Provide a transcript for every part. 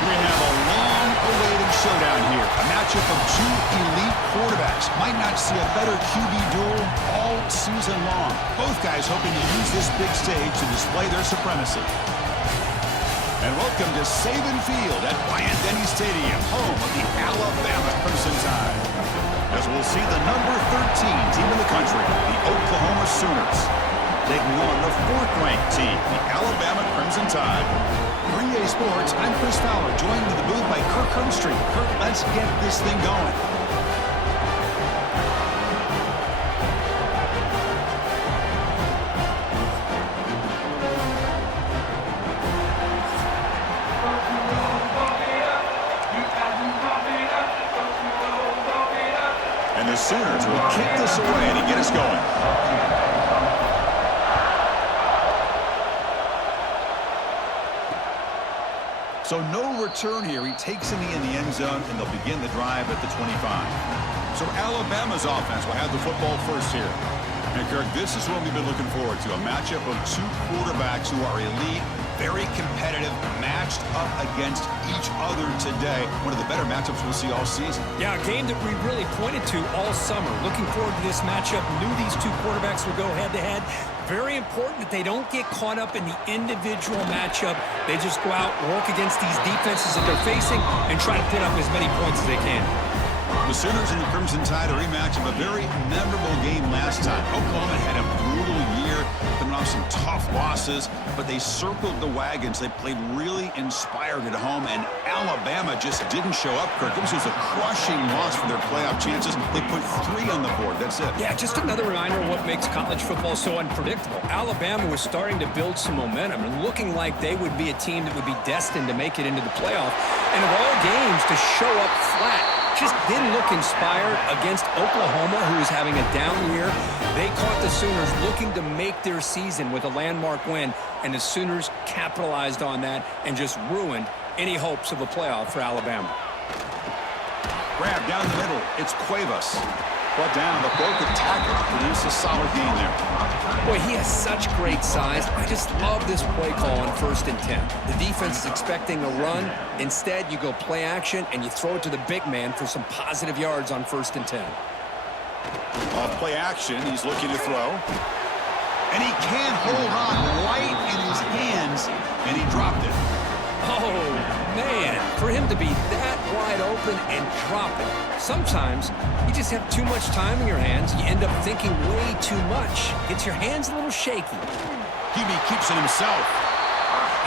We have a long-awaited showdown here. A matchup of two elite quarterbacks. Might not see a better QB duel all season long. Both guys hoping to use this big stage to display their supremacy. And welcome to Saban Field at Bryant-Denny Stadium, home of the Alabama Crimson Tide. As we'll see the number 13 team in the country, the Oklahoma Sooners, taking on the 4th-ranked team, the Alabama Crimson Tide. For EA Sports, I'm Chris Fowler, joined in the booth by Kirk Herbstreit. Kirk, let's get this thing going. And the Sooners will kick this away to get us going. So no return here. He takes in the end zone, and they'll begin the drive at the 25. So Alabama's offense will have the football first here. And Kirk, this is what we've been looking forward to, a matchup of two quarterbacks who are elite, very competitive, matched up against each other today. One of the better matchups we'll see all season. Yeah, a game that we really pointed to all summer. Looking forward to this matchup. Knew these two quarterbacks would go head-to-head. Very important that they don't get caught up in the individual matchup. They just go out, work against these defenses that they're facing, and try to put up as many points as they can. The Sooners and the Crimson Tide, a rematch of a very memorable game last time. Oklahoma had a brutal year, coming off some tough losses, but they circled the wagons. They played really inspired at home, and Alabama just didn't show up, Kirk. This was a crushing loss for their playoff chances. They put 3 on the board. That's it. Yeah, just another reminder of what makes college football so unpredictable. Alabama was starting to build some momentum and looking like they would be a team that would be destined to make it into the playoff. And of all games, to show up flat just didn't look inspired against Oklahoma, who is having a down year. They caught the Sooners looking to make their season with a landmark win, and the Sooners capitalized on that and just ruined any hopes of a playoff for Alabama. Grab down the middle. It's Cuevas. Brought down, the broken tackle produced a solid gain there. Boy, he has such great size. I just love this play call on 1st and 10. The defense is expecting a run. Instead, you go play action, and you throw it to the big man for some positive yards on 1st and 10. Off play action, he's looking to throw. And he can't hold on right in his hands, and he dropped it. Oh, man, for him to be that wide open and drop it. Sometimes you just have too much time in your hands. You end up thinking way too much. Gets your hands a little shaky. QB keeps it himself.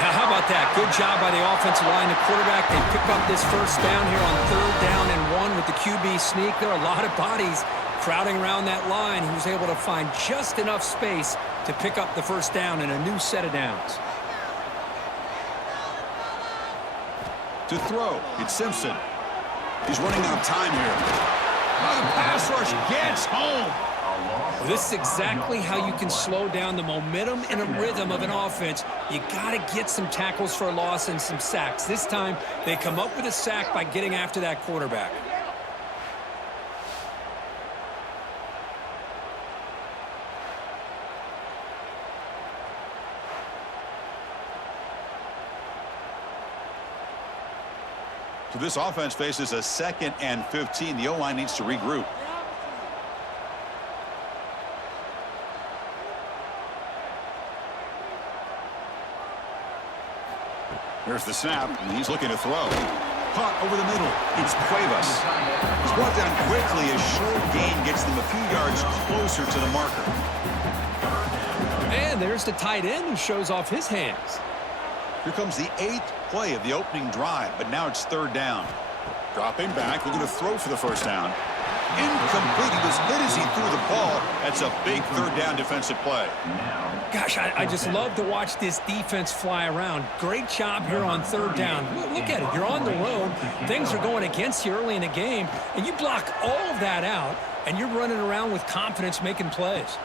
Now, how about that? Good job by the offensive line. The quarterback, they pick up this 1st down here on 3rd down and 1 with the QB sneak. There are a lot of bodies crowding around that line. He was able to find just enough space to pick up the 1st down in a new set of downs. To throw, it's Simpson. He's running out of time here. Oh, the pass rush gets home. Well, this is exactly how you can slow down the momentum and a rhythm of an offense. You got to get some tackles for a loss and some sacks. This time, they come up with a sack by getting after that quarterback. So this offense faces a 2nd and 15. The O-line needs to regroup. There's the snap, and he's looking to throw. Caught over the middle. It's Cuevas. He's brought down quickly. A short gain gets them a few yards closer to the marker. And there's the tight end who shows off his hands. Here comes the 8th play of the opening drive, but now it's 3rd down. Dropping back, looking to throw for the 1st down. Incomplete. He was hit as he threw the ball. That's a big 3rd down defensive play. Gosh, I just love to watch this defense fly around. Great job here on 3rd down. Look at it. You're on the road. Things are going against you early in the game, and you block all of that out, and you're running around with confidence making plays.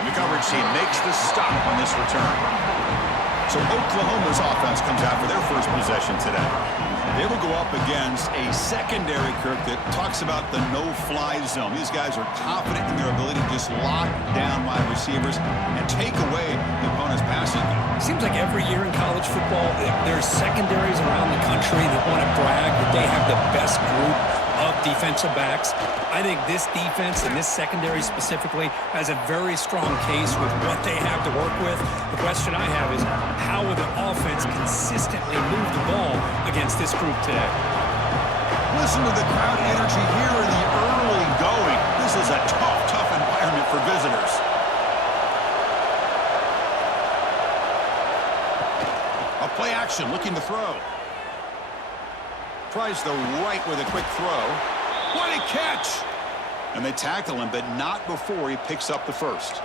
And the coverage team makes the stop on this return. So Oklahoma's offense comes out for their first possession today. They will go up against a secondary, Kirk, that talks about the no-fly zone. These guys are confident in their ability to just lock down wide receivers and take away the opponent's passing game. Seems like every year in college football, there's secondaries around the country that want to brag that they have the best group of defensive backs. I think this defense and this secondary specifically has a very strong case with what they have to work with. The question I have is, how will the offense consistently move the ball against this group today? Listen to the crowd energy here in the early going. This is a tough environment for visitors. A play action, looking to throw. Tries the right with a quick throw. What a catch! And they tackle him, but not before he picks up the first.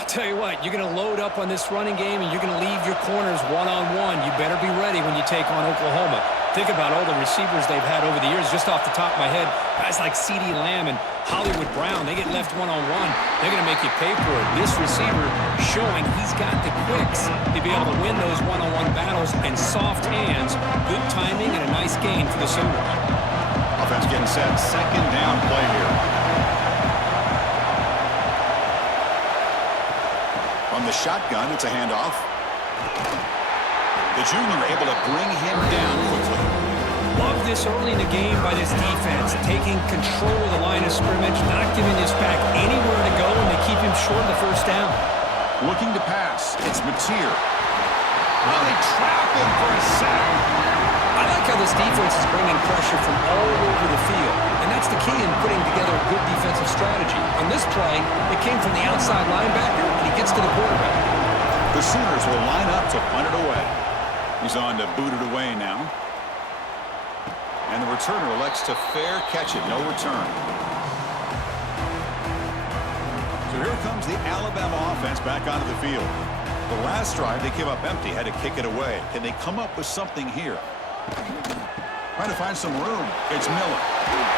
I'll tell you what, you're going to load up on this running game and you're going to leave your corners one-on-one. You better be ready when you take on Oklahoma. Think about all the receivers they've had over the years. Just off the top of my head, guys like CeeDee Lamb and Hollywood Brown, they get left one-on-one. They're going to make you pay for it. This receiver showing he's got the quicks to be able to win those one-on-one battles and soft hands. Good timing and a nice gain for the Sooners. Offense getting set. Second down play here. From the shotgun, it's a handoff. The junior able to bring him down quickly. Love this early in the game by this defense, taking control of the line of scrimmage, not giving this back anywhere to go, and they keep him short of the first down. Looking to pass. It's Mateer. Well, they trap him for a sack. I like how this defense is bringing pressure from all over the field, and that's the key in putting together a good defensive strategy. On this play, it came from the outside linebacker, and he gets to the quarterback. The Sooners will line up to punt it away. He's on to boot it away now. And the returner elects to fair catch it. No return. So here comes the Alabama offense back onto the field. The last drive they came up empty, had to kick it away. Can they come up with something here? Trying to find some room. It's Miller.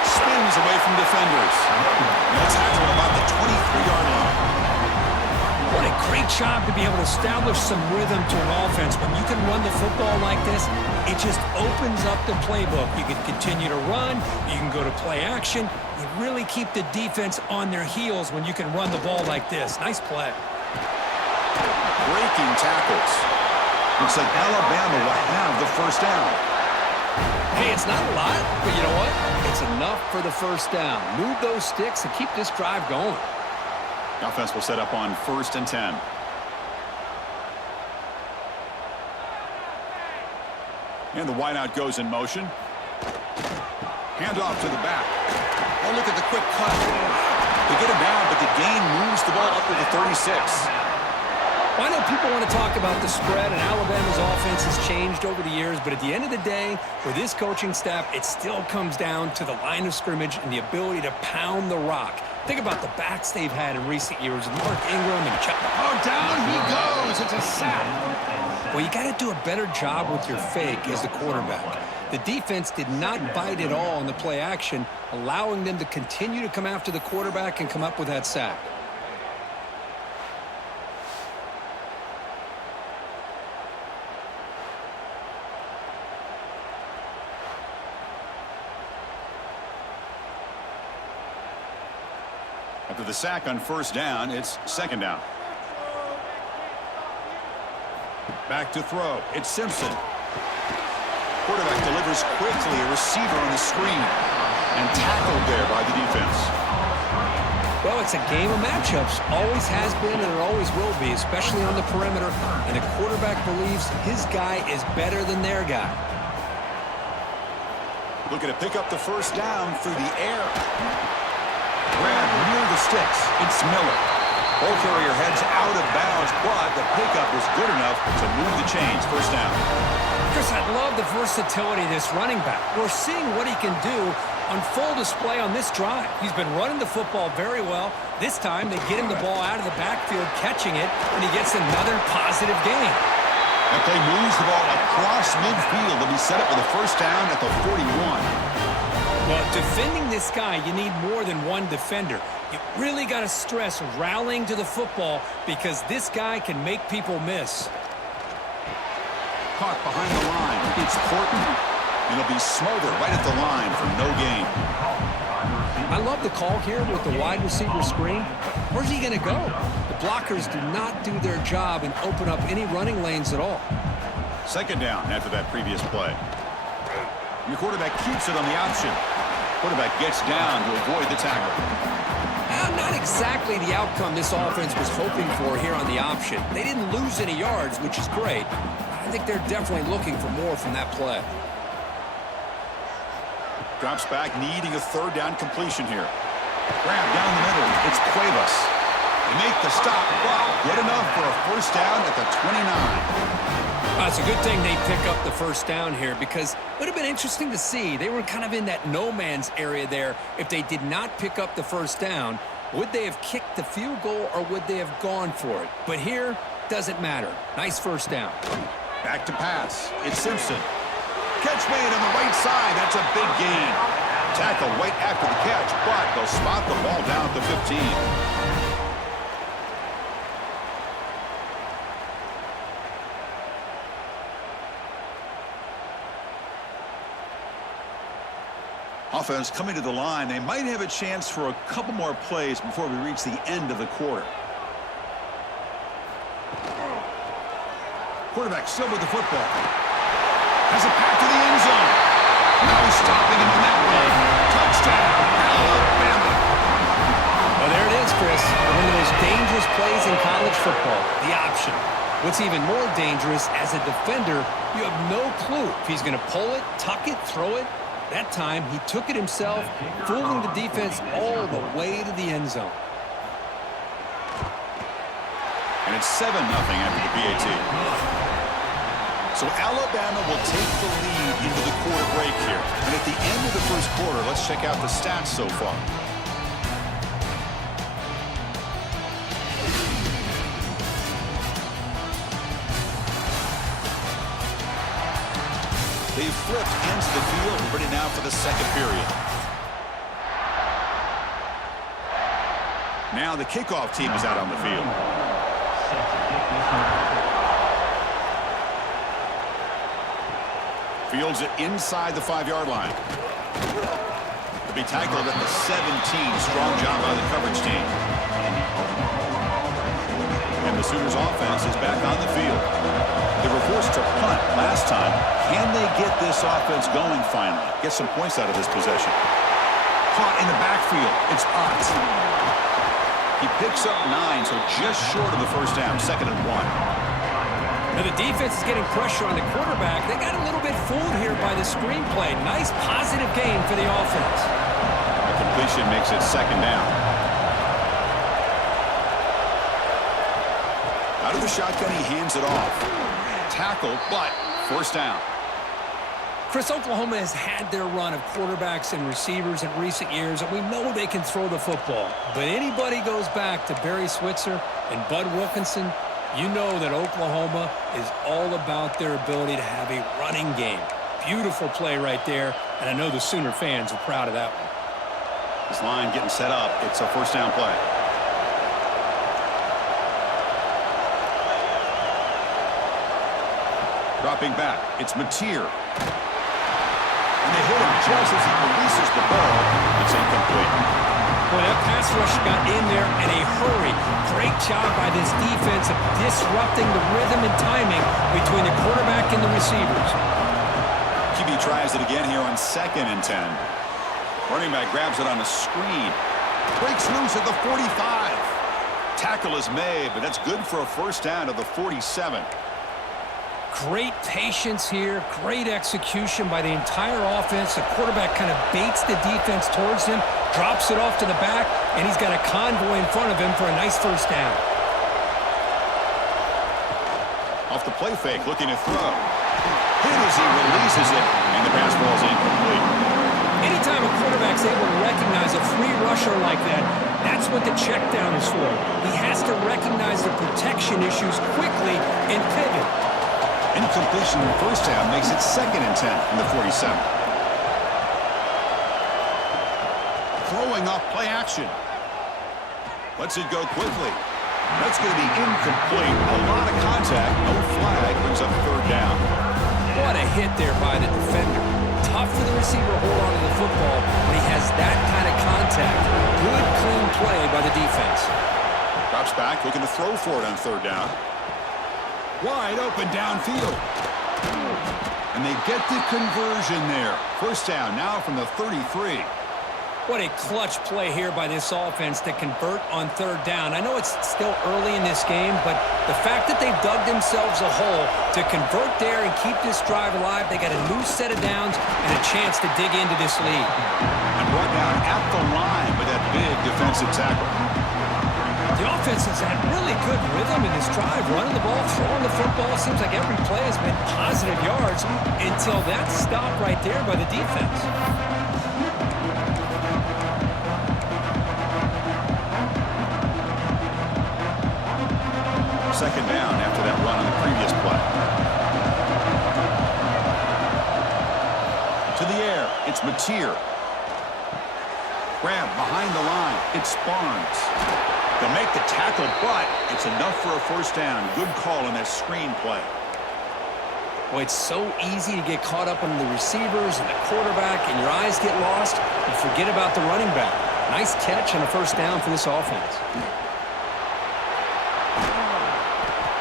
Spins away from defenders. And that's tackle about the 23-yard line. What a great job to be able to establish some rhythm to an offense. When you can run the football like this, it just opens up the playbook. You can continue to run. You can go to play action. You really keep the defense on their heels when you can run the ball like this. Nice play. Breaking tackles. Looks like Alabama will have the first down. Hey, it's not a lot, but you know what? It's enough for the first down. Move those sticks and keep this drive going. The offense will set up on 1st and 10. And the wideout goes in motion. Handoff to the back. Oh, look at the quick cut. They get him down, but the gain moves the ball up to the 36. Well, I know people want to talk about the spread, and Alabama's offense has changed over the years, but at the end of the day, for this coaching staff, it still comes down to the line of scrimmage and the ability to pound the rock. Think about the backs they've had in recent years, Mark Ingram and Chuck. Oh, down he goes. It's a sack. Well, you got to do a better job with your fake as the quarterback. The defense did not bite at all in the play action, allowing them to continue to come after the quarterback and come up with that sack. After the sack on 1st down, it's 2nd down. Back to throw. It's Simpson. Quarterback delivers quickly. A receiver on the screen. And tackled there by the defense. Well, it's a game of matchups. Always has been and it always will be, especially on the perimeter. And the quarterback believes his guy is better than their guy. Looking to pick up the first down through the air. Grab near the sticks. It's Miller. Ball carrier heads out of bounds, but the pickup is good enough to move the chains. First down. Chris, I love the versatility of this running back. We're seeing what he can do on full display on this drive. He's been running the football very well. This time, they get him the ball out of the backfield, catching it, and he gets another positive gain. That play moves the ball across midfield. They'll be set up with a first down at the 41. Well, defending this guy, you need more than one defender. You really got to stress rallying to the football because this guy can make people miss. Caught behind the line. It's Horton. And he'll be smothered right at the line for no gain. I love the call here with the wide receiver screen. Where's he going to go? The blockers do not do their job and open up any running lanes at all. Second down after that previous play. And the quarterback keeps it on the option. Quarterback gets down to avoid the tackle. Not exactly the outcome this offense was hoping for here on the option. They didn't lose any yards, which is great. I think they're definitely looking for more from that play. Drops back, needing a third down completion here. Grab down the middle. It's Cuevas. They make the stop. Wow, good enough for a first down at the 29. It's a good thing they pick up the first down here because it would have been interesting to see. They were kind of in that no man's area there. If they did not pick up the first down, would they have kicked the field goal or would they have gone for it? But here, doesn't matter. Nice first down. Back to pass. It's Simpson. Catch made on the right side. That's a big gain. Tackle right after the catch, but they'll spot the ball down at the 15. Offense coming to the line. They might have a chance for a couple more plays before we reach the end of the quarter. Quarterback still with the football. Has a pass to the end zone. No stopping him on that one. Touchdown, Alabama. Well, there it is, Chris. One of the most dangerous plays in college football, the option. What's even more dangerous, as a defender, you have no clue if he's going to pull it, tuck it, throw it. That time, he took it himself, fooling the defense all the way to the end zone. And it's 7-0 after the PAT. So Alabama will take the lead into the quarter break here. And at the end of the first quarter, let's check out the stats so far. They've flipped into the field, ready now for the second period. Now the kickoff team is out on the field. Fields it inside the 5-yard line. To be tackled at the 17. Strong job by the coverage team. And the Sooners offense is back on the field. They were forced to punt last time. Can they get this offense going finally? Get some points out of this possession. Caught in the backfield. It's Ott. He picks up 9, so just short of the first down. 2nd and 1. Now the defense is getting pressure on the quarterback. They got a little bit fooled here by the screenplay. Nice positive gain for the offense. The completion makes it 2nd down. Out of the shotgun, he hands it off. Tackle, but first down. Chris, Oklahoma has had their run of quarterbacks and receivers in recent years, and we know they can throw the football. But anybody goes back to Barry Switzer and Bud Wilkinson, you know that Oklahoma is all about their ability to have a running game. Beautiful play right there, and I know the Sooner fans are proud of that one. This line getting set up. It's a first down play. Dropping back. It's Mateer. And they hit him just as he releases the ball. It's incomplete. Boy, that pass rush got in there in a hurry. Great job by this defense of disrupting the rhythm and timing between the quarterback and the receivers. QB tries it again here on 2nd and 10. Running back grabs it on a screen. Breaks loose at the 45. Tackle is made, but that's good for a first down to the 47. Great patience here, great execution by the entire offense. The quarterback kind of baits the defense towards him, drops it off to the back, and he's got a convoy in front of him for a nice first down. Off the play fake, looking to throw. Hit as he releases it, and the pass ball is incomplete. Anytime a quarterback's able to recognize a free rusher like that, that's what the check down is for. He has to recognize the protection issues quickly and pivot. Incompletion in first down makes it 2nd and 10 from the 47. Throwing off play action. Lets it go quickly. That's going to be incomplete. A lot of contact. No flag. Brings up 3rd down. What a hit there by the defender. Tough for the receiver to hold on to the football when he has that kind of contact. Good, clean play by the defense. Drops back, looking to throw for it on third down. Wide open downfield. And they get the conversion there. First down now from the 33. What a clutch play here by this offense to convert on third down. I know it's still early in this game, but the fact that they've dug themselves a hole to convert there and keep this drive alive, they got a new set of downs and a chance to dig into this lead. And brought down at the line with that big defensive tackle. The offense has had really good rhythm in this drive, running the ball, throwing the football. Seems like every play has been positive yards until that stop right there by the defense. Second down after that run on the previous play. To the air, it's Mateer. Grab behind the line, it's Barnes. They'll make the tackle, but it's enough for a first down. Good call on that screen play. Boy, it's so easy to get caught up on the receivers and the quarterback, and your eyes get lost. You forget about the running back. Nice catch and a first down for this offense.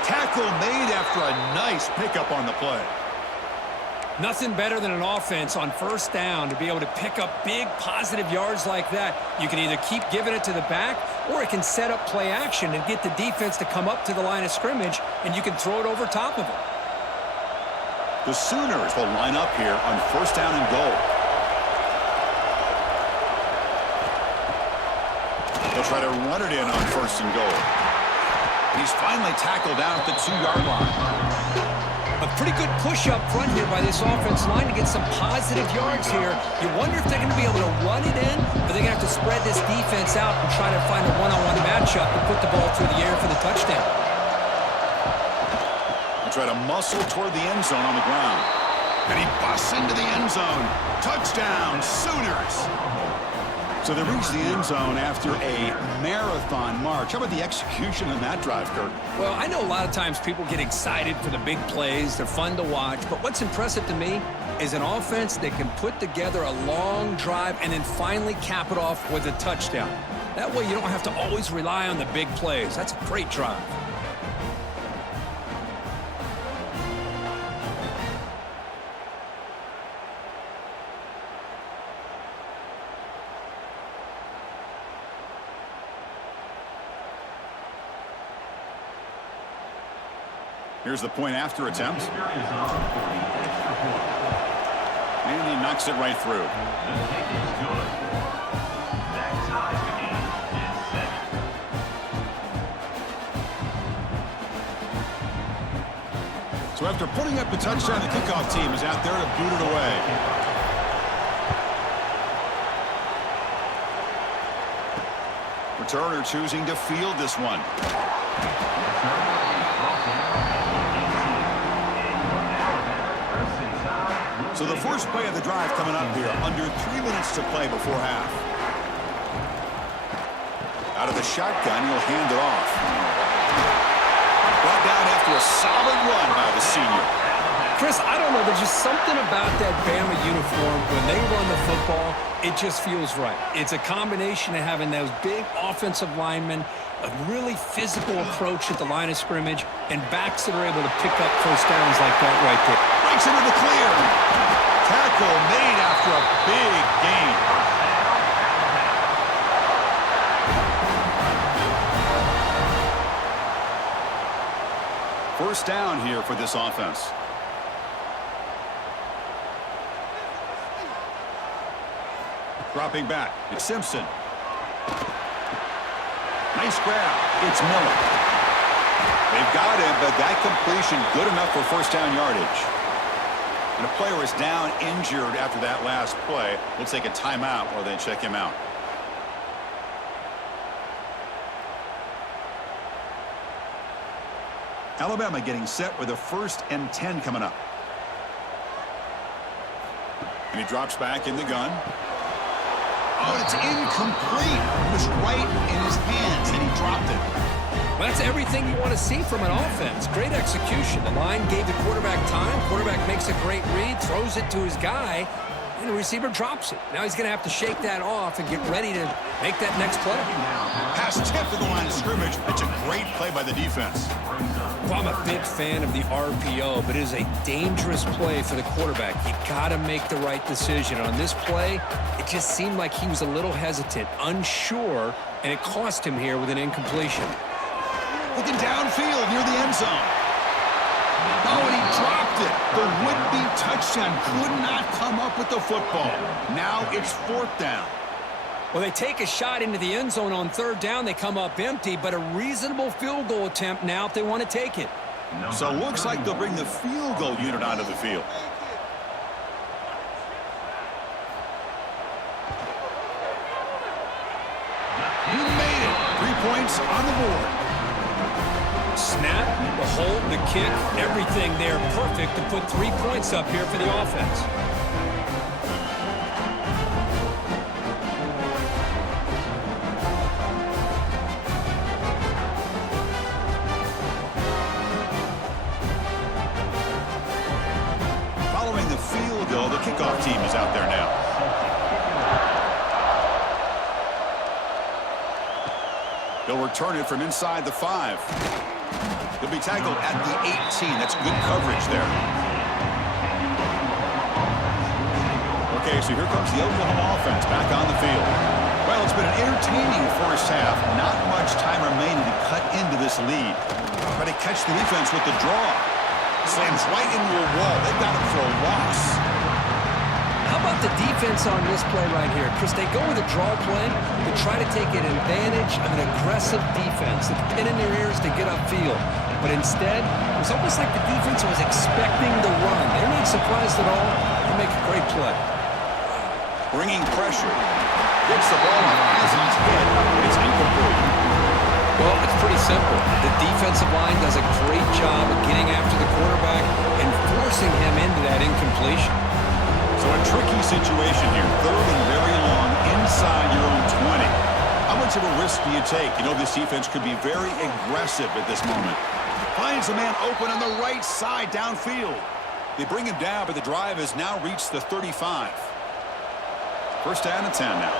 Tackle made after a nice pickup on the play. Nothing better than an offense on first down to be able to pick up big positive yards like that. You can either keep giving it to the back, or it can set up play action and get the defense to come up to the line of scrimmage, and you can throw it over top of it. The Sooners will line up here on first down and goal. They'll try to run it in on first and goal. He's finally tackled down at the 2-yard line. A pretty good push up front here by this offense line to get some positive yards here. You wonder if they're going to be able to run it in, or they're going to have to spread this defense out and try to find a one-on-one matchup and put the ball through the air for the touchdown. They'll try to muscle toward the end zone on the ground. And he busts into the end zone. Touchdown, Sooners! So they reach the end zone after a marathon march. How about the execution on that drive, Kirk? Well, I know a lot of times people get excited for the big plays. They're fun to watch. But what's impressive to me is an offense that can put together a long drive and then finally cap it off with a touchdown. That way you don't have to always rely on the big plays. That's a great drive. Here's the point after attempt. And he knocks it right through. So after putting up the touchdown, the kickoff team is out there to boot it away. Returner choosing to field this one. So the first play of the drive coming up here, under 3 minutes to play before half. Out of the shotgun, he'll hand it off. Brought down after a solid run by the senior. Chris, I don't know. There's just something about that Bama uniform. When they run the football, it just feels right. It's a combination of having those big offensive linemen, a really physical approach at the line of scrimmage, and backs that are able to pick up first downs like that right there. Breaks into the clear. Tackle made after a big gain. First down here for this offense. Dropping back, it's Simpson. Nice grab, it's Miller. They've got him, but that completion good enough for first down yardage. And a player is down injured after that last play. We'll take a timeout while they check him out. Alabama getting set with a 1st and 10 coming up. And he drops back in the gun. Oh, it's incomplete. It was right in his hands, and he dropped it. Well, that's everything you want to see from an offense. Great execution. The line gave the quarterback time. Quarterback makes a great read, throws it to his guy, and the receiver drops it. Now he's going to have to shake that off and get ready to make that next play. Pass tipped to the line of scrimmage. It's a great play by the defense. Well, I'm a big fan of the RPO, but it is a dangerous play for the quarterback. You got to make the right decision. On this play, it just seemed like he was a little hesitant, unsure, and it cost him here with an incompletion. Looking downfield near the end zone. Oh, and he dropped it. The would-be touchdown could not come up with the football. Now it's 4th down. Well, they take a shot into the end zone on 3rd down. They come up empty, but a reasonable field goal attempt now if they want to take it. So it looks like they'll bring the field goal unit onto the field. You made it. 3 points on the board. Snap, the hold, the kick, everything there perfect to put 3 points up here for the offense. Following the field goal, the kickoff team is out there now. They'll return it from inside the 5. He'll be tackled at the 18. That's good coverage there. Okay, so here comes the Oklahoma offense back on the field. Well, it's been an entertaining first half. Not much time remaining to cut into this lead. Try to catch the defense with the draw. Slams right into a wall. They've got him for a loss. How about the defense on this play right here? Chris, they go with a draw play to try to take an advantage of an aggressive defense. It's pin in their ears to get upfield. But instead, it was almost like the defense was expecting the run. They weren't surprised at all. They make a great play. Bringing pressure. Gets the ball as he's hit. It's incomplete. Well, it's pretty simple. The defensive line does a great job of getting after the quarterback and forcing him into that incompletion. So a tricky situation here. 3rd and very long inside your own 20. How much of a risk do you take? You know, this defense could be very aggressive at this moment. Finds a man open on the right side downfield. They bring him down, but the drive has now reached the 35. 1st down and 10 now.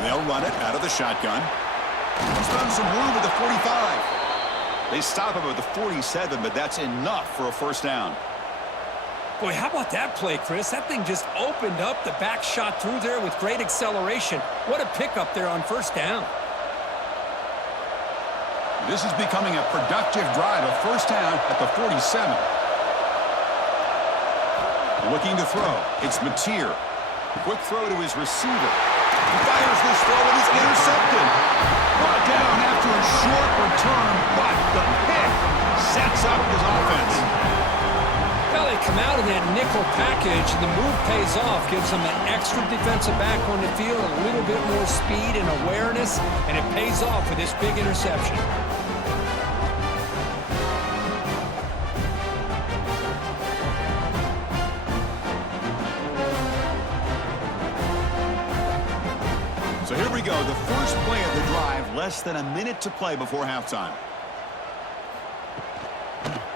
They'll run it out of the shotgun. He's found some room at the 45. They stop him at the 47, but that's enough for a 1st down. Boy, how about that play, Chris? That thing just opened up. The back shot through there with great acceleration. What a pickup there on 1st down. This is becoming a productive drive. A 1st down at the 47. Looking to throw. It's Mateer. Quick throw to his receiver. He fires this throw and it's intercepted. Brought down after a short return, but the pick sets up his offense. Well, they come out of that nickel package, and the move pays off, gives them an extra defensive back on the field, a little bit more speed and awareness, and it pays off with this big interception. So here we go, the first play of the drive, less than a minute to play before halftime.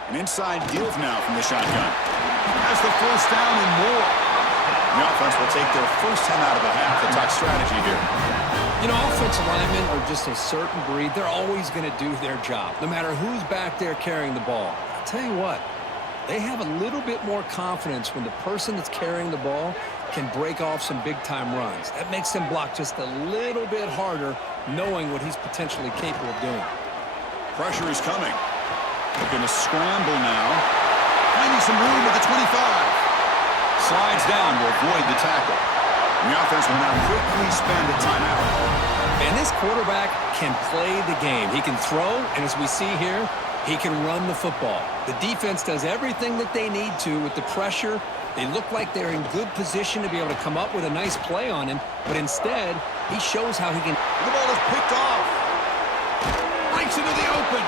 An inside give now from the shotgun. Has the 1st down and more. The offense will take their first time out of the half. The top strategy here. You know, offensive linemen are just a certain breed. They're always going to do their job, no matter who's back there carrying the ball. I'll tell you what, they have a little bit more confidence when the person that's carrying the ball can break off some big-time runs. That makes them block just a little bit harder, knowing what he's potentially capable of doing. Pressure is coming. They're going to scramble now. Finding some room at the 25. Slides down to avoid the tackle. And the offense will now quickly spend a timeout. And this quarterback can play the game. He can throw, and as we see here, he can run the football. The defense does everything that they need to with the pressure. They look like they're in good position to be able to come up with a nice play on him, but instead, he shows how he can. The ball is picked off. Breaks into the open.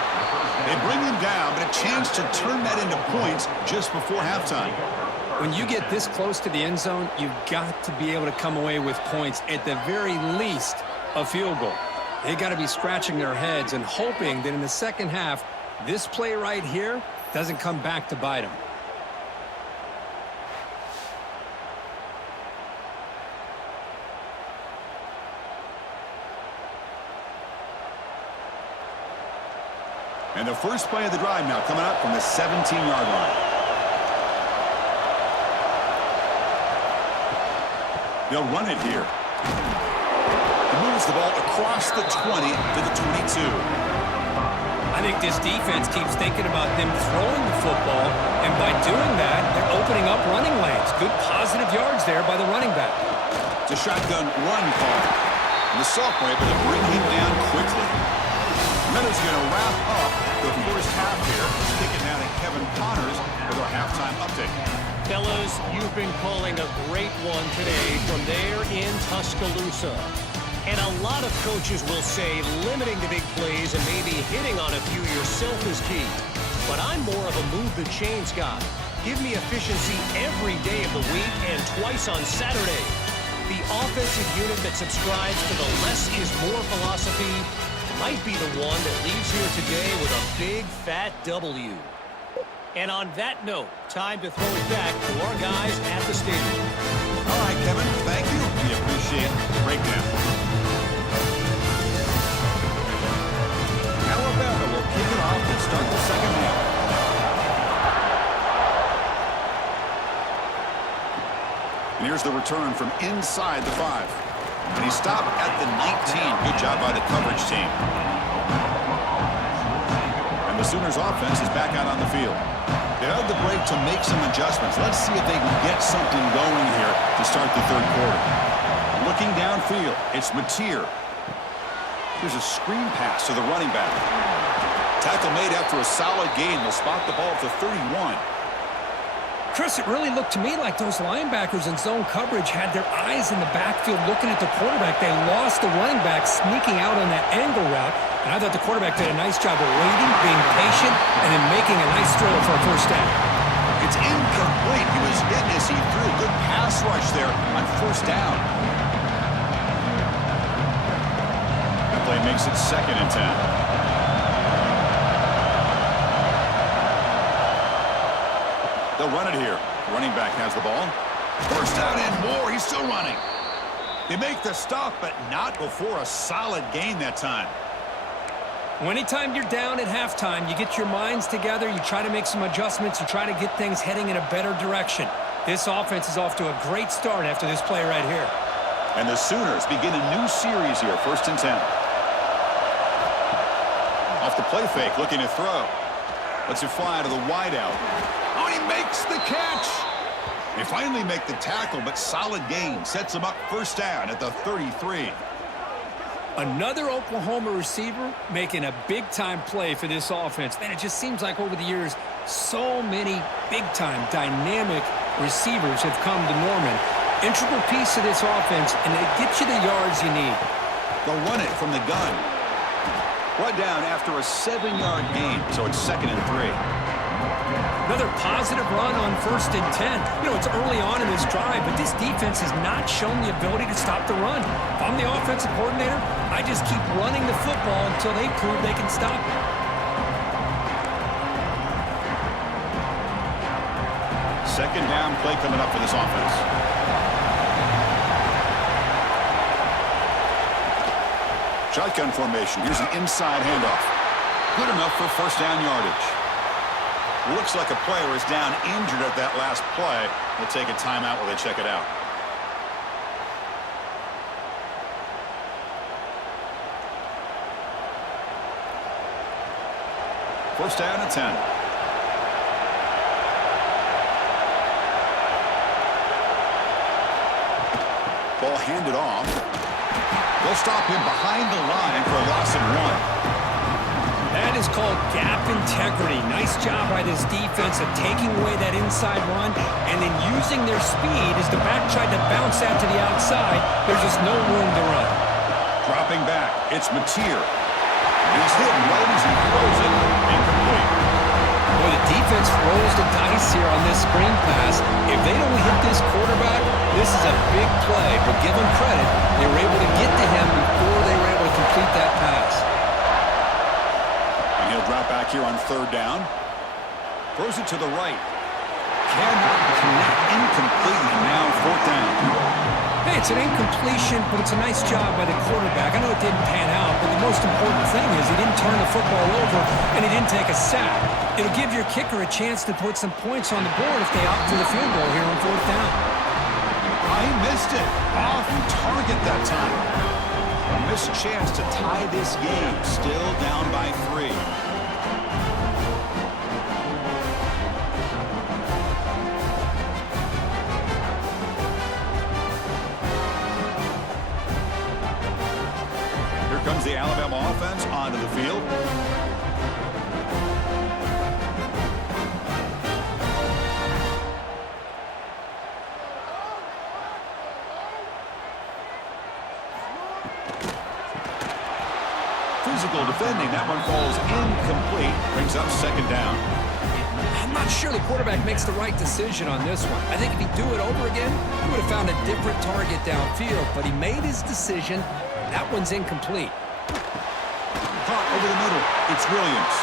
They bring him down, but a chance to turn that into points just before halftime. When you get this close to the end zone, you've got to be able to come away with points, at the very least, a field goal. They got to be scratching their heads and hoping that in the second half, This play right here doesn't come back to bite him. And the first play of the drive now coming up from the 17-yard line. They'll run it here. He moves the ball across the 20 to the 22. I think this defense keeps thinking about them throwing the football, and by doing that, they're opening up running lanes. Good positive yards there by the running back. It's a shotgun run call. And the sophomore able to bring him down quickly. And that is going to wrap up the first half here. Let's kick it now to Kevin Connors with our halftime update. Fellas, you've been calling a great one today from there in Tuscaloosa. And a lot of coaches will say limiting the big plays and maybe hitting on a few yourself is key. But I'm more of a move the chains guy. Give me efficiency every day of the week and twice on Saturday. The offensive unit that subscribes to the less is more philosophy might be the one that leaves here today with a big fat W. And on that note, time to throw it back to our guys at the stadium. All right, Kevin, thank you. We appreciate the breakdown. Alabama will kick it off and start the second half. And here's the return from inside the 5. And he stopped at the 19. Good job by the coverage team. And the Sooners offense is back out on the field. They had the break to make some adjustments. Let's see if they can get something going here to start the third quarter. Looking downfield, it's Mateer. Here's a screen pass to the running back. Tackle made after a solid gain. They'll spot the ball at the 31. Chris, it really looked to me like those linebackers in zone coverage had their eyes in the backfield looking at the quarterback. They lost the running back sneaking out on that angle route. And I thought the quarterback did a nice job of waiting, being patient, and then making a nice throw for a first down. It's incomplete. He was hit as he threw a good pass rush there on first down. That play makes it 2nd and 10. They'll run it here. Running back has the ball. First down and more. He's still running. They make the stop, but not before a solid gain that time. Anytime you're down at halftime, you get your minds together, you try to make some adjustments, you try to get things heading in a better direction. This offense is off to a great start after this play right here. And the Sooners begin a new series here, 1st and 10. Off the play fake, looking to throw. Lets it fly to the wideout. Oh, he makes the catch. They finally make the tackle, but solid gain sets them up first down at the 33. Another Oklahoma receiver making a big-time play for this offense. Man, it just seems like over the years, so many big-time, dynamic receivers have come to Norman. Integral piece of this offense, and they get you the yards you need. They'll run it from the gun. Brought down after a 7-yard gain, so it's 2nd and 3. Another positive run on 1st and 10. You know, it's early on in this drive, but this defense has not shown the ability to stop the run. If I'm the offensive coordinator, I just keep running the football until they prove they can stop it. Second down play coming up for this offense. Shotgun formation. Here's an inside handoff. Good enough for first down yardage. Looks like a player is down injured at that last play. They'll take a timeout while they check it out. First down at 10. Ball handed off. They'll stop him behind the line for a loss of 1. That is called gap integrity. Nice job by this defense of taking away that inside run and then using their speed as the back tried to bounce out to the outside. There's just no room to run. Dropping back, it's Mateer. He's hit right as he throws it. Incomplete. Boy, the defense rolls the dice here on this screen pass. If they don't hit this quarterback, this is a big play. But give them credit, they were able to get to him before they were able to complete that pass. He'll They'll drop back here on 3rd down. Throws it to the right. Cannot connect. Incomplete, and now 4th down. Hey, it's an incompletion, but it's a nice job by the quarterback. I know it didn't pan out, but the most important thing is he didn't turn the football over and he didn't take a sack. It'll give your kicker a chance to put some points on the board if they opt for the field goal here on 4th down. He missed it. Off target that time. A missed chance to tie this game. Still down by 3. Comes the Alabama offense onto the field. Physical defending. That one falls incomplete. Brings up 2nd down. I'm not sure the quarterback makes the right decision on this one. I think if he'd do it over again, he would have found a different target downfield, but he made his decision. That one's incomplete. Caught over the middle. It's Williams.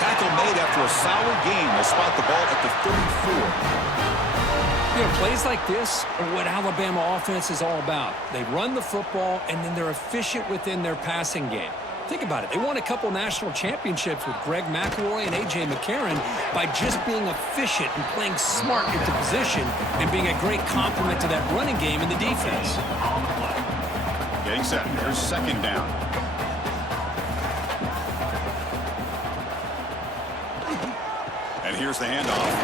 Tackle made after a solid gain. They spot the ball at the 34. You know, plays like this are what Alabama offense is all about. They run the football, and then they're efficient within their passing game. Think about it. They won a couple national championships with Greg McElroy and A.J. McCarron by just being efficient and playing smart into position and being a great complement to that running game in the defense. Getting set. Here's 2nd down. And here's the handoff.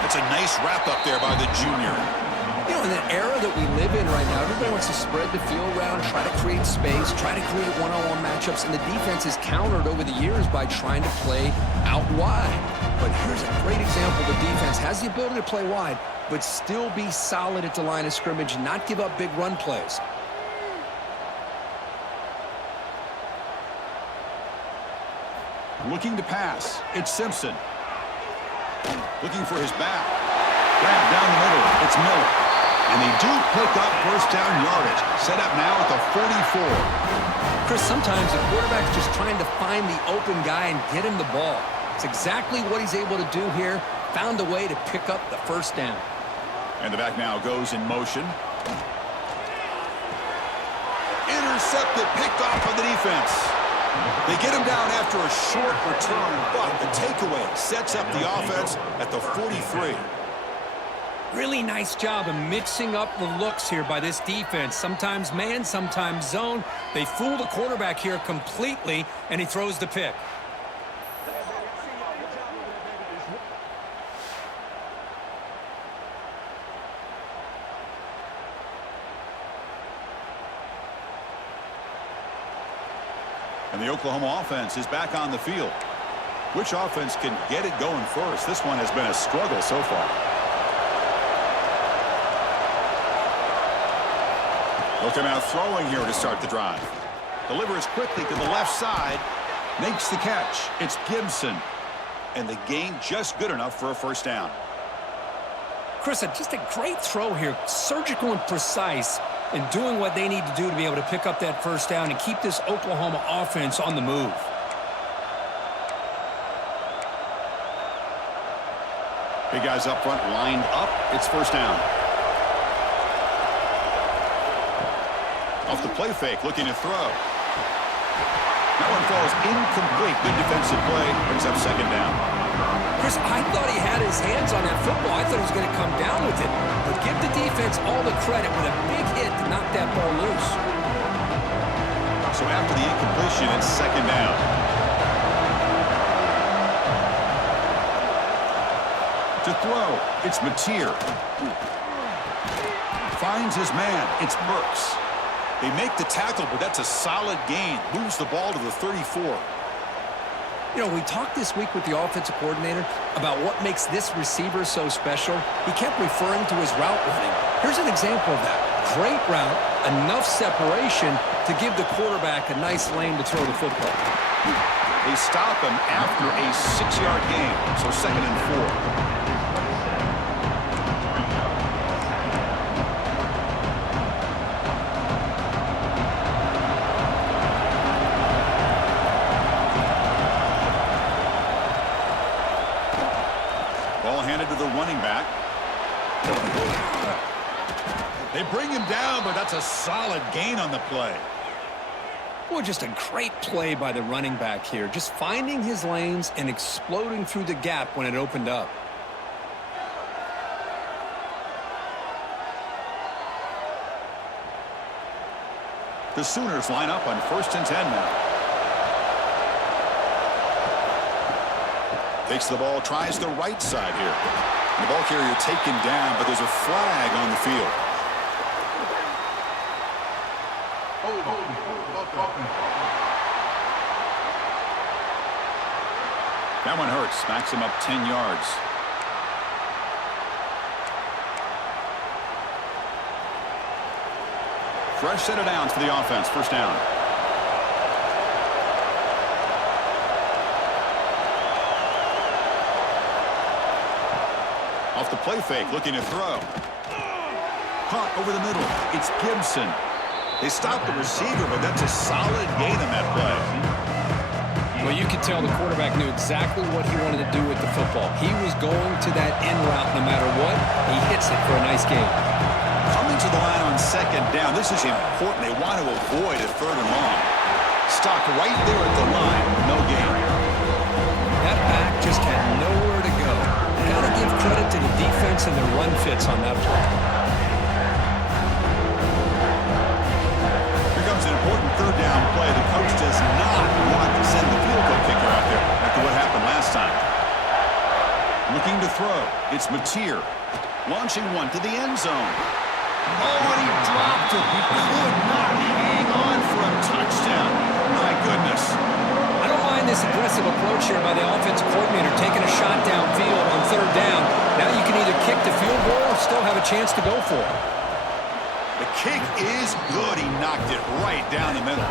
That's a nice wrap-up there by the junior. You know, in that era that we live in right now, everybody wants to spread the field around, try to create space, try to create one-on-one matchups, and the defense is countered over the years by trying to play out wide. But here's a great example. The defense has the ability to play wide, but still be solid at the line of scrimmage and not give up big run plays. Looking to pass. It's Simpson. Looking for his back. Grab down the middle. It's Miller. And they do pick up 1st down yardage. Set up now at the 44. Chris, sometimes the quarterback's just trying to find the open guy and get him the ball. It's exactly what he's able to do here. Found a way to pick up the 1st down. And the back now goes in motion. Intercepted. Picked off on the defense. They get him down after a short return, but the takeaway sets up the offense at the 43. Really nice job of mixing up the looks here by this defense. Sometimes man, sometimes zone. They fool the quarterback here completely, and he throws the pick. And the Oklahoma offense is back on the field. Which offense can get it going first? This one has been a struggle so far. Look him out throwing here to start the drive. Delivers quickly to the left side. Makes the catch. It's Gibson. And the gain just good enough for a 1st down. Chris, just a great throw here. Surgical and precise in doing what they need to do to be able to pick up that 1st down and keep this Oklahoma offense on the move. Big guys up front lined up. It's 1st down. Off the play fake, looking to throw. That one falls incomplete. Good defensive play. Brings up 2nd down. Chris, I thought he had his hands on that football. I thought he was going to come down with it. But give the defense all the credit with a big hit to knock that ball loose. So after the incompletion, it's 2nd down. To throw, it's Mateer. Finds his man. It's Burks. They make the tackle, but that's a solid gain. Moves the ball to the 34. You know, we talked this week with the offensive coordinator about what makes this receiver so special. He kept referring to his route running. Here's an example of that. Great route, enough separation to give the quarterback a nice lane to throw the football. They stop him after a 6-yard gain, so 2nd and 4. handed to the running back. They bring him down, but that's a solid gain on the play. Well, just a great play by the running back here. Just finding his lanes and exploding through the gap when it opened up. The Sooners line up on 1st and 10 now. Takes the ball, tries the right side here. And the ball carrier taken down, but there's a flag on the field. That one hurts. Backs him up 10 yards. Fresh set of downs for the offense. 1st down. Off the play fake, looking to throw. Caught over the middle. It's Gibson. They stopped the receiver, but that's a solid gain on that play. Well, you could tell the quarterback knew exactly what he wanted to do with the football. He was going to that end route no matter what. He hits it for a nice gain. Coming to the line on 2nd down. This is important. They want to avoid a 3rd and long. Stopped right there at the line. No gain. That back just had nowhere to go. Got to give credit to the defense and the run fits on that play. Here comes an important 3rd down play. The coach does not want to send the field goal kicker out there after what happened last time. Looking to throw. It's Mateer. Launching one to the end zone. Oh, and he dropped it. He could not hang on for a touchdown. My goodness. I don't mind this aggressive approach here by the offensive coordinator, taking a shot downfield on 3rd down. Now you can either kick the field goal or still have a chance to go for it. The kick is good. He knocked it right down the middle.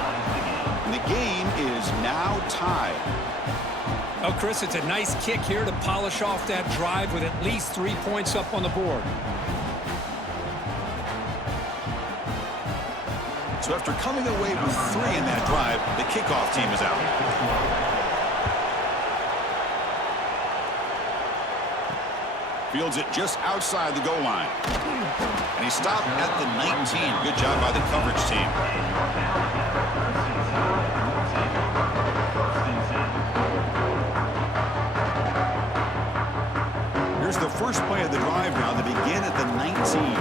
And the game is now tied. Oh, Chris, it's a nice kick here to polish off that drive with at least 3 points up on the board. So after coming away with 3 in that drive, the kickoff team is out. Fields it just outside the goal line. And he stopped at the 19. Good job by the coverage team. Here's the first play of the drive now. They begin at the 19.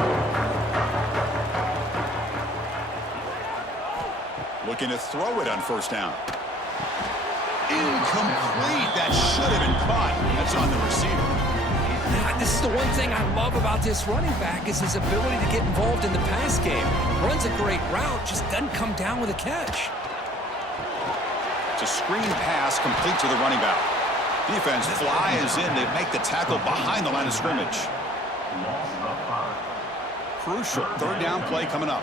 Looking to throw it on 1st down. Incomplete. That should have been caught. That's on the receiver. This is the one thing I love about this running back is his ability to get involved in the pass game. Runs a great route, just doesn't come down with a catch. It's a screen pass complete to the running back. Defense flies in to make the tackle behind the line of scrimmage. Crucial 3rd down play coming up.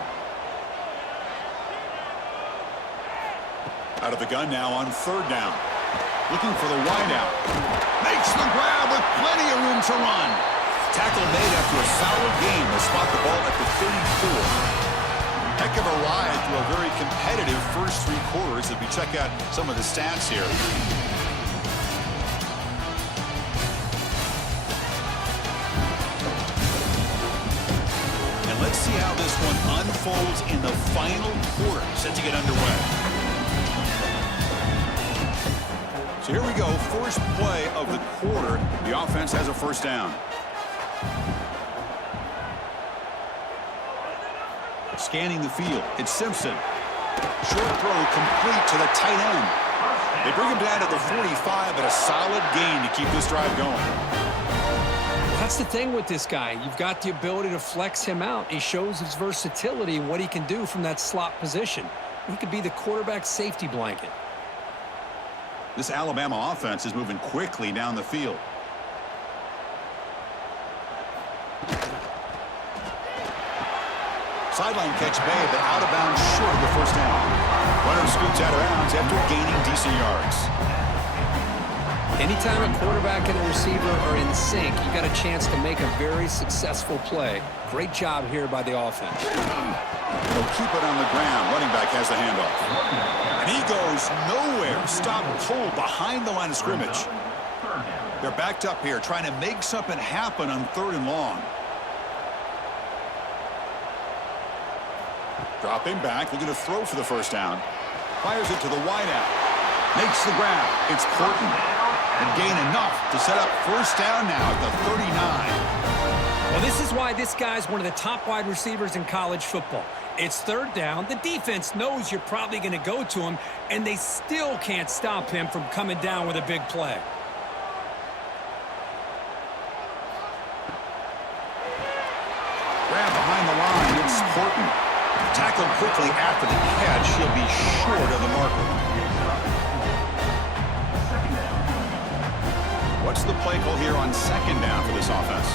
Out of the gun now on 3rd down. Looking for the wideout. Makes the grab with plenty of room to run. Tackle made after a solid gain to spot the ball at the 34. Heck of a ride through a very competitive first 3 quarters as we check out some of the stats here. And let's see how this one unfolds in the final quarter set to get underway. So here we go, first play of the quarter. The offense has a 1st down. Scanning the field, it's Simpson. Short throw complete to the tight end. They bring him down to the 45, but a solid gain to keep this drive going. That's the thing with this guy. You've got the ability to flex him out. He shows his versatility and what he can do from that slot position. He could be the quarterback's safety blanket. This Alabama offense is moving quickly down the field. Sideline catch made, but out of bounds short of the 1st down. Runner scoots out of bounds after gaining decent yards. Anytime a quarterback and a receiver are in sync, you got a chance to make a very successful play. Great job here by the offense. They'll keep it on the ground. Running back has the handoff. And he goes nowhere. Stopped cold behind the line of scrimmage. They're backed up here, trying to make something happen on 3rd and long. Dropping back, looking to throw for the first down. Fires it to the wideout. Makes the grab. It's Porton. And gain enough to set up first down now at the 39. Well, this is why this guy's one of the top wide receivers in college football. It's 3rd down. The defense knows you're probably going to go to him, and they still can't stop him from coming down with a big play. Grab behind the line. It's Porton. Tackled quickly after the catch. He'll be short of the marker. What's the play call here on 2nd down for this offense?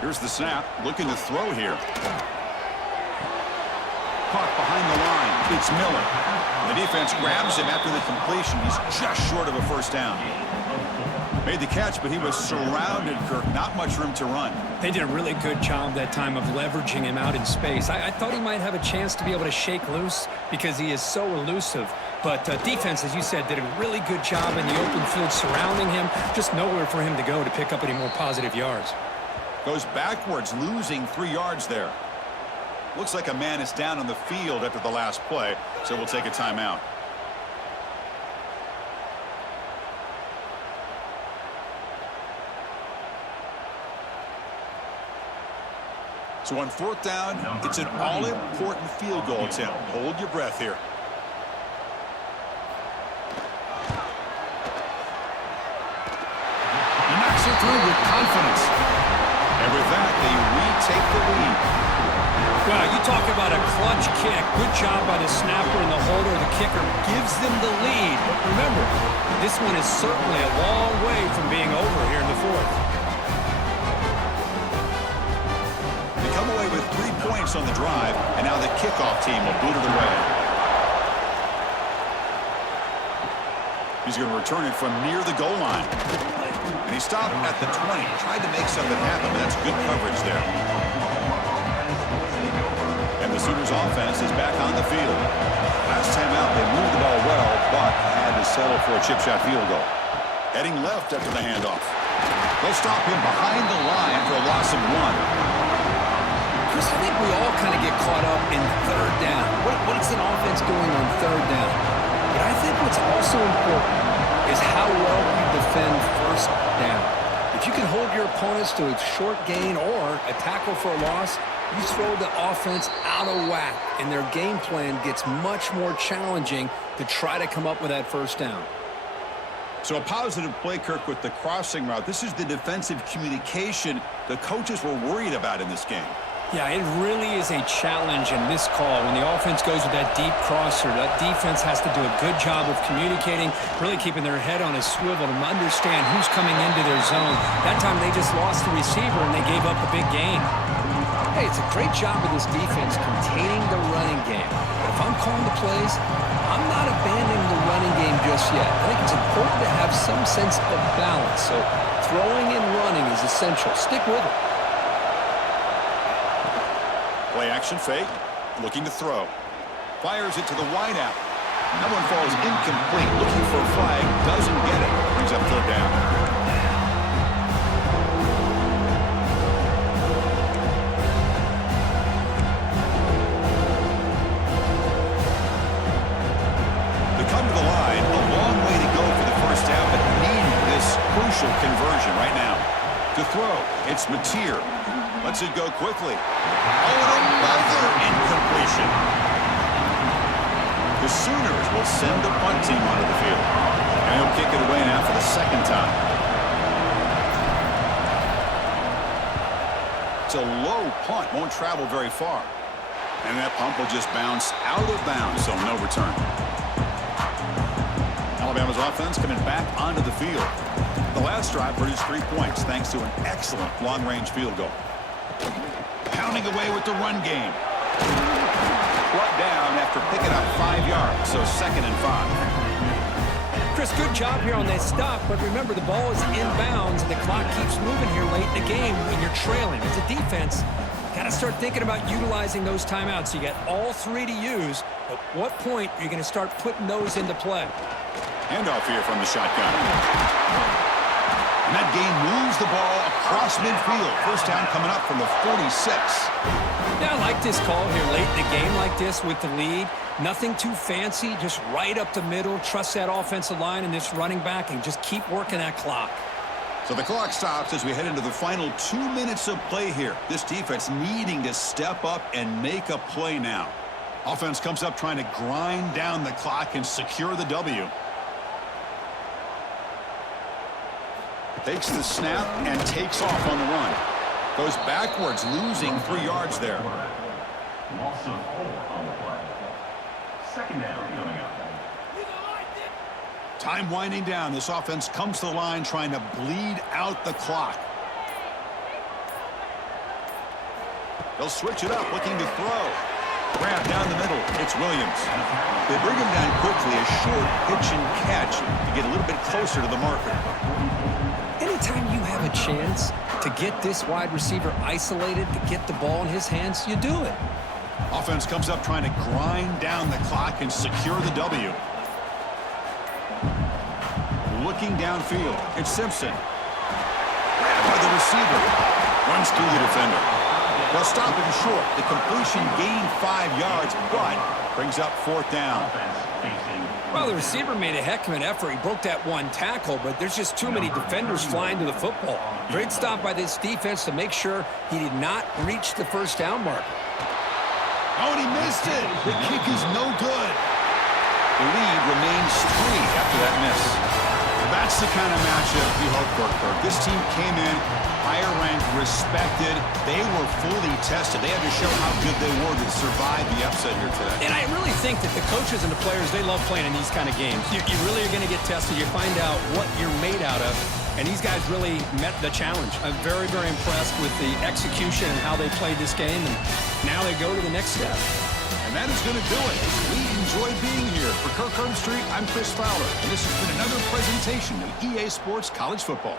Here's the snap. Looking to throw here. Caught behind the line. It's Miller. The defense grabs him after the completion. He's just short of a first down. Made the catch, but he was surrounded, Kirk. Not much room to run. They did a really good job that time of leveraging him out in space. I thought he might have a chance to be able to shake loose because he is so elusive. But defense, as you said, did a really good job in the open field surrounding him. Just nowhere for him to go to pick up any more positive yards. Goes backwards, losing 3 yards there. Looks like a man is down on the field after the last play, so we'll take a timeout. So on 4th down, it's an all-important field goal attempt. Hold your breath here. He knocks it through with confidence. And with that, they retake the lead. Wow, you talk about a clutch kick. Good job by the snapper and the holder. The kicker gives them the lead. But remember, this one is certainly a long way from being over here in the 4th. Come away with 3 points on the drive, and now the kickoff team will boot it away. He's going to return it from near the goal line. And he stopped at the 20. Tried to make something happen, but that's good coverage there. And the Sooners offense is back on the field. Last time out, they moved the ball well, but had to settle for a chip shot field goal. Heading left after the handoff. They'll stop him behind the line for a loss of 1. Chris, I think we all kind of get caught up in 3rd down. What is an offense doing on 3rd down? But I think what's also important is how well you defend 1st down. If you can hold your opponents to a short gain or a tackle for a loss, you throw the offense out of whack, and their game plan gets much more challenging to try to come up with that 1st down. So a positive play, Kirk, with the crossing route. This is the defensive communication the coaches were worried about in this game. Yeah, it really is a challenge in this call. When the offense goes with that deep crosser, that defense has to do a good job of communicating, really keeping their head on a swivel to understand who's coming into their zone. That time they just lost the receiver and they gave up a big gain. Hey, it's a great job of this defense containing the running game. But if I'm calling the plays, I'm not abandoning the running game just yet. I think it's important to have some sense of balance. So throwing and running is essential. Stick with it. Play action fake, looking to throw. Fires it to the wideout. That one falls incomplete. Looking for a flag, doesn't get it. Brings up 3rd down. They come to the line, a long way to go for the 1st down, but need this crucial conversion right now. To throw, it's Mateer. Lets it go quickly. Oh, another incompletion. The Sooners will send the punt team onto the field. And he'll kick it away now for the 2nd time. It's a low punt, won't travel very far. And that punt will just bounce out of bounds, so no return. Alabama's offense coming back onto the field. The last drive produced 3 points thanks to an excellent long-range field goal. Pounding away with the run game. Brought down after picking up 5 yards, so 2nd and 5. Chris, good job here on that stop, but remember the ball is inbounds and the clock keeps moving here late in the game when you're trailing. As a defense, Got to start thinking about utilizing those timeouts. You got all 3 to use. At what point are you going to start putting those into play? Handoff here from the shotgun. And that gain moves the ball across midfield. First down coming up from the 46. Yeah, I like this call here late in the game like this with the lead. Nothing too fancy, just right up the middle. Trust that offensive line and this running back and just keep working that clock. So the clock stops as we head into the final 2 minutes of play here. This defense needing to step up and make a play now. Offense comes up trying to grind down the clock and secure the W. Takes the snap and takes off on the run. Goes backwards, losing 3 yards there. Loss of 4 on the play. Second down coming up. Time winding down. This offense comes to the line trying to bleed out the clock. They'll switch it up, looking to throw. Grab down the middle. It's Williams. They bring him down quickly. A short pitch and catch to get a little bit closer to the marker. Anytime you have a chance to get this wide receiver isolated, to get the ball in his hands, you do it. Offense comes up trying to grind down the clock and secure the W. Looking downfield, it's Simpson. Grabbed by the receiver. Runs through the defender. They'll stop him short. The completion gained 5 yards, but brings up 4th down. Well, the receiver made a heck of an effort. He broke that 1 tackle, but there's just too many defenders flying to the football. Great stop by this defense to make sure he did not reach the first down mark. Oh, and he missed it. The kick is no good. The lead remains 3 after that miss. That's the kind of matchup you hope for, Kirk. This team came in higher ranked, respected. They were fully tested. They had to show how good they were to survive the upset here today. And I really think that the coaches and the players, they love playing in these kind of games. You really are going to get tested. You find out what you're made out of. And these guys really met the challenge. I'm very, very impressed with the execution and how they played this game. And now they go to the next step. And that is going to do it. We enjoyed being here. For Kirk Herbstreit, I'm Chris Fowler. And this has been another presentation of EA Sports College Football.